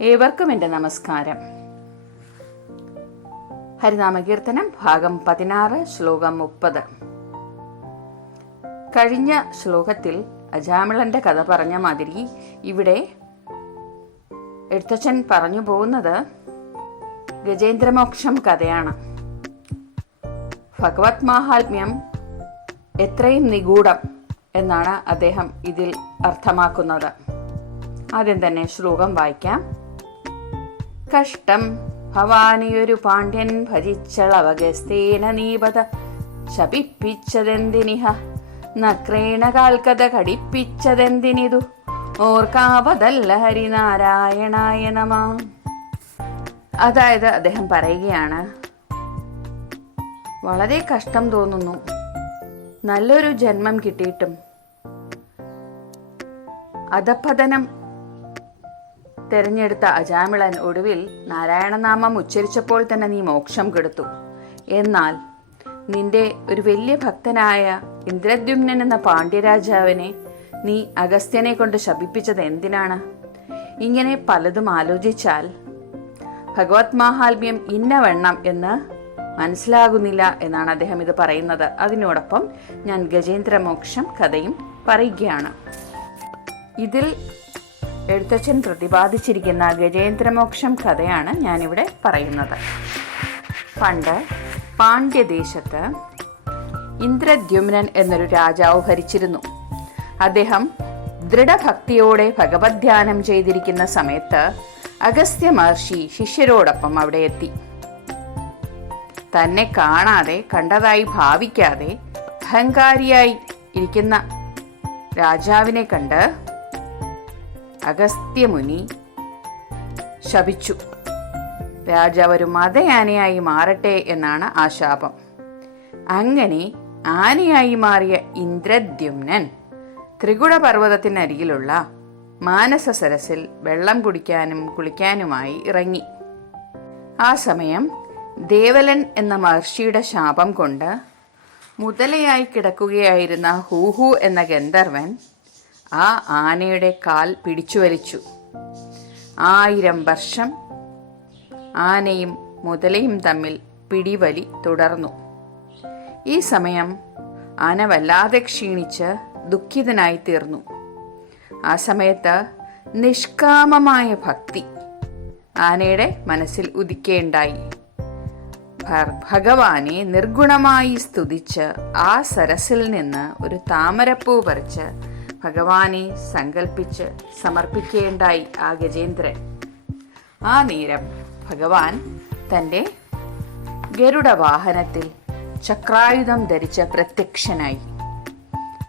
ഏവർക്കും എന്റെ നമസ്കാരം. ഹരിനാമകീർത്തനം ഭാഗം പതിനാറ് ശ്ലോകം മുപ്പത്. കഴിഞ്ഞ ശ്ലോകത്തിൽ അജാമിളന്റെ കഥ പറഞ്ഞ മാതിരി ഇവിടെ എഴുത്തച്ഛൻ പറഞ്ഞു പോകുന്നത് ഗജേന്ദ്രമോക്ഷം കഥയാണ്. ഭഗവത് മാഹാത്മ്യം എത്രയും നിഗൂഢം എന്നാണ് അദ്ദേഹം ഇതിൽ അർത്ഥമാക്കുന്നത്. ആദ്യം തന്നെ ശ്ലോകം വായിക്കാം. കഷ്ടം. ഭവാനിയൊരു പാണ്ഡ്യൻ ഭജിച്ചളവഗസ്തേന നീപത. ശപിപ്പിച്ചതെന്തിനിഹ? നക്രേണ കാൽക്കഥ കടിപ്പിച്ചതെന്തിനിതു? ഓർക്കാവതല്ല ഹരിനാരായണായ നമ അതായത് അദ്ദേഹം പറയുകയാണ് വളരെ കഷ്ടം തോന്നുന്നു. നല്ലൊരു ജന്മം കിട്ടിയിട്ടും. അധപ്പതനം തെരഞ്ഞെടുത്ത അജാമിളൻ ഒടുവിൽ നാരായണനാമം ഉച്ചരിച്ചപ്പോൾ തന്നെ നീ മോക്ഷം കെടുത്തു. എന്നാൽ നിന്റെ ഒരു വലിയ ഭക്തനായ ഇന്ദ്രദ്യുമ്നൻ എന്ന പാണ്ഡ്യരാജാവിനെ നീ അഗസ്ത്യനെ കൊണ്ട് ശപിപ്പിച്ചത് എന്തിനാണ്? ഇങ്ങനെ പലതും ആലോചിച്ചാൽ ഭഗവത് മഹാത്മ്യം ഇന്നവണ്ണം എന്ന് മനസ്സിലാകുന്നില്ല എന്നാണ് അദ്ദേഹം ഇത് പറയുന്നത്. അതിനോടൊപ്പം ഞാൻ ഗജേന്ദ്രമോക്ഷം കഥയും പറയുകയാണ്. ഇതിൽ എഴുത്തച്ഛൻ പ്രതിപാദിച്ചിരിക്കുന്ന ഗജേന്ദ്രമോക്ഷം കഥയാണ് ഞാനിവിടെ പറയുന്നത്. പണ്ട് പാണ്ഡ്യദേശത്ത് ഇന്ദ്രദ്യുമ്നൻ എന്നൊരു രാജാവ് ഭരിച്ചിരുന്നു. അദ്ദേഹം ദൃഢഭക്തിയോടെ ഭഗവത് ധ്യാനം ചെയ്തിരിക്കുന്ന സമയത്ത് അഗസ്ത്യ മഹർഷി ശിഷ്യരോടൊപ്പം അവിടെ എത്തി. തന്നെ കാണാതെ കണ്ടതായി ഭാവിക്കാതെ അഹങ്കാരിയായി ഇരിക്കുന്ന രാജാവിനെ കണ്ട് അഗസ്ത്യമുനി ശപിച്ചു. രാജാവ് ഒരു മതയാനയായി മാറട്ടെ എന്നാണ് ആ ശാപം. അങ്ങനെ ആനയായി മാറിയ ഇന്ദ്രദ്യുമ്നൻ ത്രികുട പർവതത്തിനരികിലുള്ള മാനസ സരസിൽ വെള്ളം കുടിക്കാനും കുളിക്കാനുമായി ഇറങ്ങി. ആ സമയം ദേവലൻ എന്ന മഹർഷിയുടെ ശാപം കൊണ്ട് മുതലയായി കിടക്കുകയായിരുന്ന ഹൂഹു എന്ന ഗന്ധർവൻ ആ ആനയുടെ കാൽ പിടിച്ചു വലിച്ചു. ആയിരം വർഷം ആനയും മുതലയും തമ്മിൽ പിടിവലി തുടർന്നു. ഈ സമയം ആന വല്ലാതെ ക്ഷീണിച്ച് ദുഃഖിതനായി തീർന്നു. ആ സമയത്ത് നിഷ്കാമമായ ഭക്തി ആനയുടെ മനസ്സിൽ ഉദിക്കേണ്ടായി. ഭഗവാനെ നിർഗുണമായി സ്തുതിച്ച് ആ സരസിൽ നിന്ന് ഒരു താമരപ്പൂ പറിച്ച് ഭഗവാനെ സങ്കൽപ്പിച്ച് സമർപ്പിക്കേണ്ടായി ആ ഗജേന്ദ്രൻ. ആ നേരം ഭഗവാൻ തന്റെ ഗരുഡ വാഹനത്തിൽ ചക്രായുധം ധരിച്ച പ്രത്യക്ഷനായി.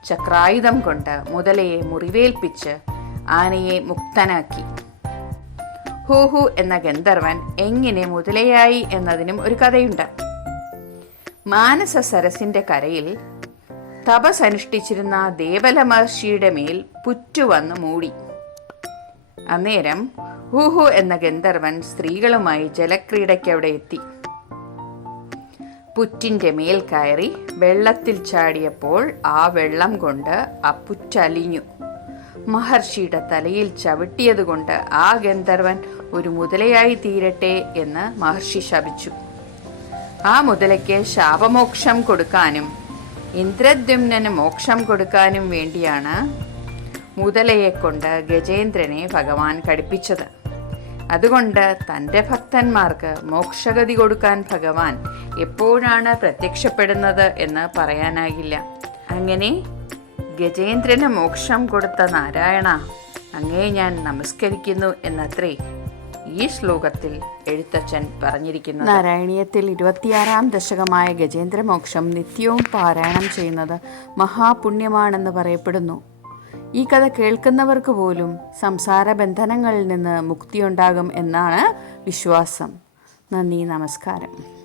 ചക്രായുധം കൊണ്ട് മുതലയെ മുറിവേൽപ്പിച്ച് ആനയെ മുക്തനാക്കി. ഹൂഹു എന്ന ഗന്ധർവൻ എങ്ങനെ മുതലയായി എന്നതിനും ഒരു കഥയുണ്ട്. മാനസ സരസിന്റെ കരയിൽ തപസ് അനുഷ്ഠിച്ചിരുന്ന ദേവല മഹർഷിയുടെ മേൽ പുറ്റുവന്ന് മൂടി. അന്നേരം ഹുഹു എന്ന ഗന്ധർവൻ സ്ത്രീകളുമായി ജലക്രീഡയ്ക്ക് അവിടെ എത്തി. പുറ്റിന്റെ മേൽ കയറി വെള്ളത്തിൽ ചാടിയപ്പോൾ ആ വെള്ളം കൊണ്ട് ആ പുറ്റലിഞ്ഞു. മഹർഷിയുടെ തലയിൽ ചവിട്ടിയതുകൊണ്ട് ആ ഗന്ധർവൻ ഒരു മുതലയായി തീരട്ടെ എന്ന് മഹർഷി ശപിച്ചു. ആ മുതലയ്ക്ക് ശാപമോക്ഷം കൊടുക്കാനും ഇന്ദ്രദ്യുമ്നന് മോക്ഷം കൊടുക്കാനും വേണ്ടിയാണ് മുതലയെ കൊണ്ട് ഗജേന്ദ്രനെ ഭഗവാൻ കടിപ്പിച്ചത്. അതുകൊണ്ട് തന്റെ ഭക്തന്മാർക്ക് മോക്ഷഗതി കൊടുക്കാൻ ഭഗവാൻ എപ്പോഴാണ് പ്രത്യക്ഷപ്പെടുന്നത് എന്ന് പറയാനാകില്ല അങ്ങനെ ഗജേന്ദ്രന് മോക്ഷം കൊടുത്ത നാരായണ അങ്ങേ ഞാൻ നമസ്കരിക്കുന്നു എന്നത്രേ ഈ ശ്ലോകത്തിൽ എഴുത്തച്ഛൻ പറഞ്ഞിരിക്കുന്നു നാരായണീയത്തിൽ ഇരുപത്തിയാറാം ദശകമായ ഗജേന്ദ്രമോക്ഷം നിത്യവും പാരായണം ചെയ്യുന്നത് മഹാപുണ്യമാണെന്ന് പറയപ്പെടുന്നു. ഈ കഥ കേൾക്കുന്നവർക്ക് പോലും സംസാര ബന്ധനങ്ങളിൽ നിന്ന് മുക്തിയുണ്ടാകും എന്നാണ് വിശ്വാസം. നന്ദി നമസ്കാരം.